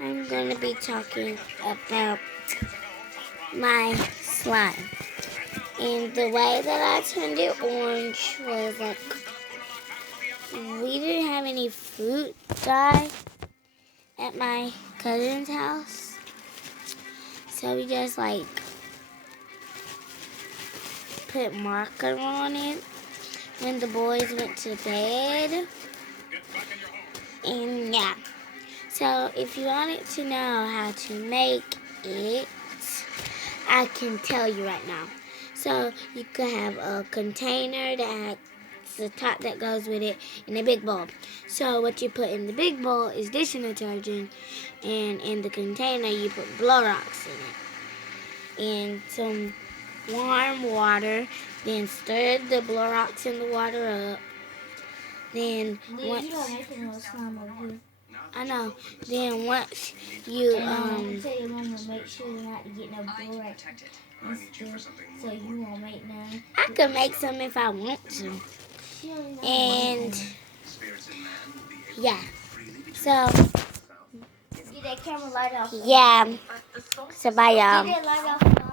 I'm going to be talking about my slime. And the way that I turned it orange was like, we didn't have any fruit dye at my cousin's house. So we just like put marker on it when the boys went to bed. And yeah. So if you wanted to know how to make it, I can tell you right now. So you could have a container that has the top that goes with it and a big bowl. So what you put in the big bowl is dishing detergent, and in the container you put Clorox in it. And some warm water, then stir the Clorox in the water up. Then once you don't make no slime over here. I know. Then once you tell your mama make sure not to get no borax and stuff, so you won't make none. I could make some if I want to. And yeah. So get that camera light off. yeah. So bye y'all. Get that light off.